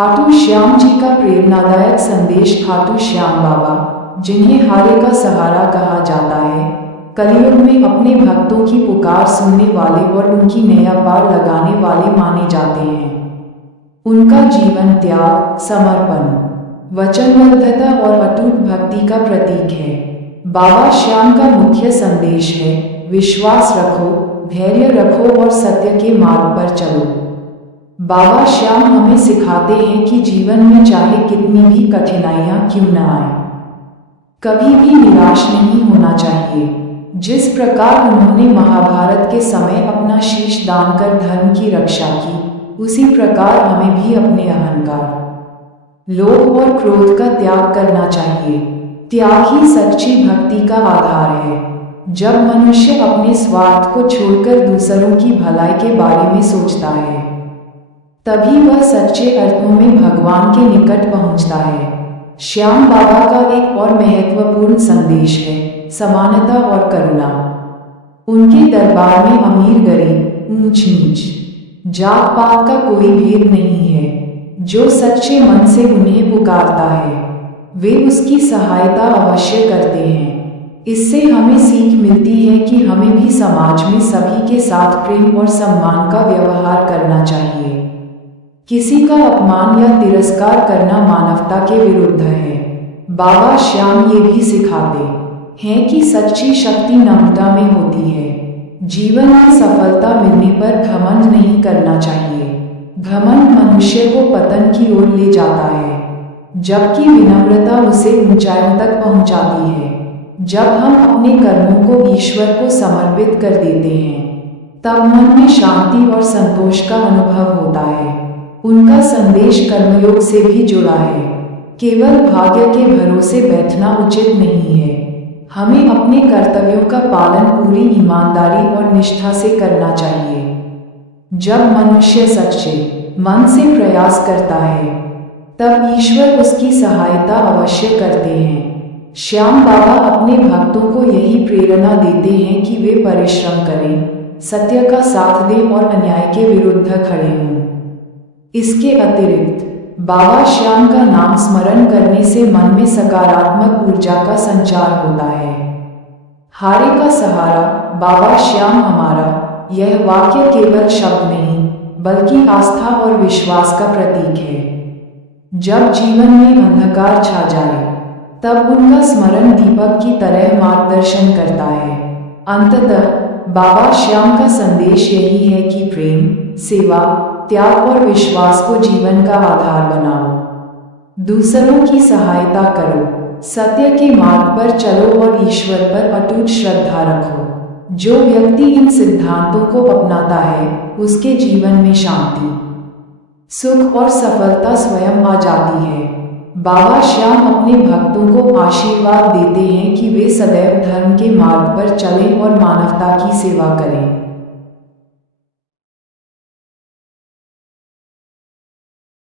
खाटू श्याम जी का प्रेरणादायक संदेश। खाटू श्याम बाबा, जिन्हें हारे का सहारा कहा जाता है, कलयुग में अपने भक्तों की पुकार सुनने वाले और उनकी नैया पार लगाने वाले माने जाते हैं। उनका जीवन त्याग, समर्पण, वचनबद्धता और अटूट भक्ति का प्रतीक है। बाबा श्याम का मुख्य संदेश है, विश्वास रखो, धैर्य रखो और सत्य के मार्ग पर चलो। बाबा श्याम हमें सिखाते हैं कि जीवन में चाहे कितनी भी कठिनाइयां क्यों न आए, कभी भी निराश नहीं होना चाहिए। जिस प्रकार उन्होंने महाभारत के समय अपना शीश दान कर धर्म की रक्षा की, उसी प्रकार हमें भी अपने अहंकार, लोभ और क्रोध का त्याग करना चाहिए। त्याग ही सच्ची भक्ति का आधार है। जब मनुष्य अपने स्वार्थ को छोड़कर दूसरों की भलाई के बारे में सोचता है, तभी वह सच्चे अर्थों में भगवान के निकट पहुंचता है। श्याम बाबा का एक और महत्वपूर्ण संदेश है, समानता और करुणा। उनके दरबार में अमीर गरीब, ऊंच नीच, जात पात का कोई भेद नहीं है। जो सच्चे मन से उन्हें पुकारता है, वे उसकी सहायता अवश्य करते हैं। इससे हमें सीख मिलती है कि हमें भी समाज में सभी के साथ प्रेम और सम्मान का व्यवहार करना चाहिए। किसी का अपमान या तिरस्कार करना मानवता के विरुद्ध है। बाबा श्याम ये भी सिखाते हैं कि सच्ची शक्ति नम्रता में होती है। जीवन में सफलता मिलने पर घमंड नहीं करना चाहिए। घमंड मनुष्य को पतन की ओर ले जाता है, जबकि विनम्रता उसे ऊंचाइयों तक पहुंचाती है। जब हम अपने कर्मों को ईश्वर को समर्पित कर देते हैं, तब मन में शांति और संतोष का अनुभव होता है। उनका संदेश कर्मयोग से भी जुड़ा है। केवल भाग्य के भरोसे बैठना उचित नहीं है। हमें अपने कर्तव्यों का पालन पूरी ईमानदारी और निष्ठा से करना चाहिए। जब मनुष्य सच्चे मन से प्रयास करता है, तब ईश्वर उसकी सहायता अवश्य करते हैं। श्याम बाबा अपने भक्तों को यही प्रेरणा देते हैं कि वे परिश्रम करें, सत्य का साथ दें और अन्याय के विरुद्ध खड़े हों। इसके अतिरिक्त बाबा श्याम का नाम स्मरण करने से मन में सकारात्मक ऊर्जा का संचार होता है। हारे का सहारा, बाबा श्याम हमारा, यह वाक्य केवल शब्द नहीं, बल्कि आस्था और विश्वास का प्रतीक है। जब जीवन में अंधकार छा जाए, तब उनका स्मरण दीपक की तरह मार्गदर्शन करता है। अंततः बाबा श्याम का संदेश यही है कि प्रेम, सेवा, त्याग और विश्वास को जीवन का आधार बनाओ। दूसरों की सहायता करो, सत्य के मार्ग पर चलो और ईश्वर पर अटूट श्रद्धा रखो। जो व्यक्ति इन सिद्धांतों को अपनाता है, उसके जीवन में शांति, सुख और सफलता स्वयं आ जाती है। बाबा श्याम अपने भक्तों को आशीर्वाद देते हैं कि वे सदैव धर्म के मार्ग पर चलें और मानवता की सेवा करें।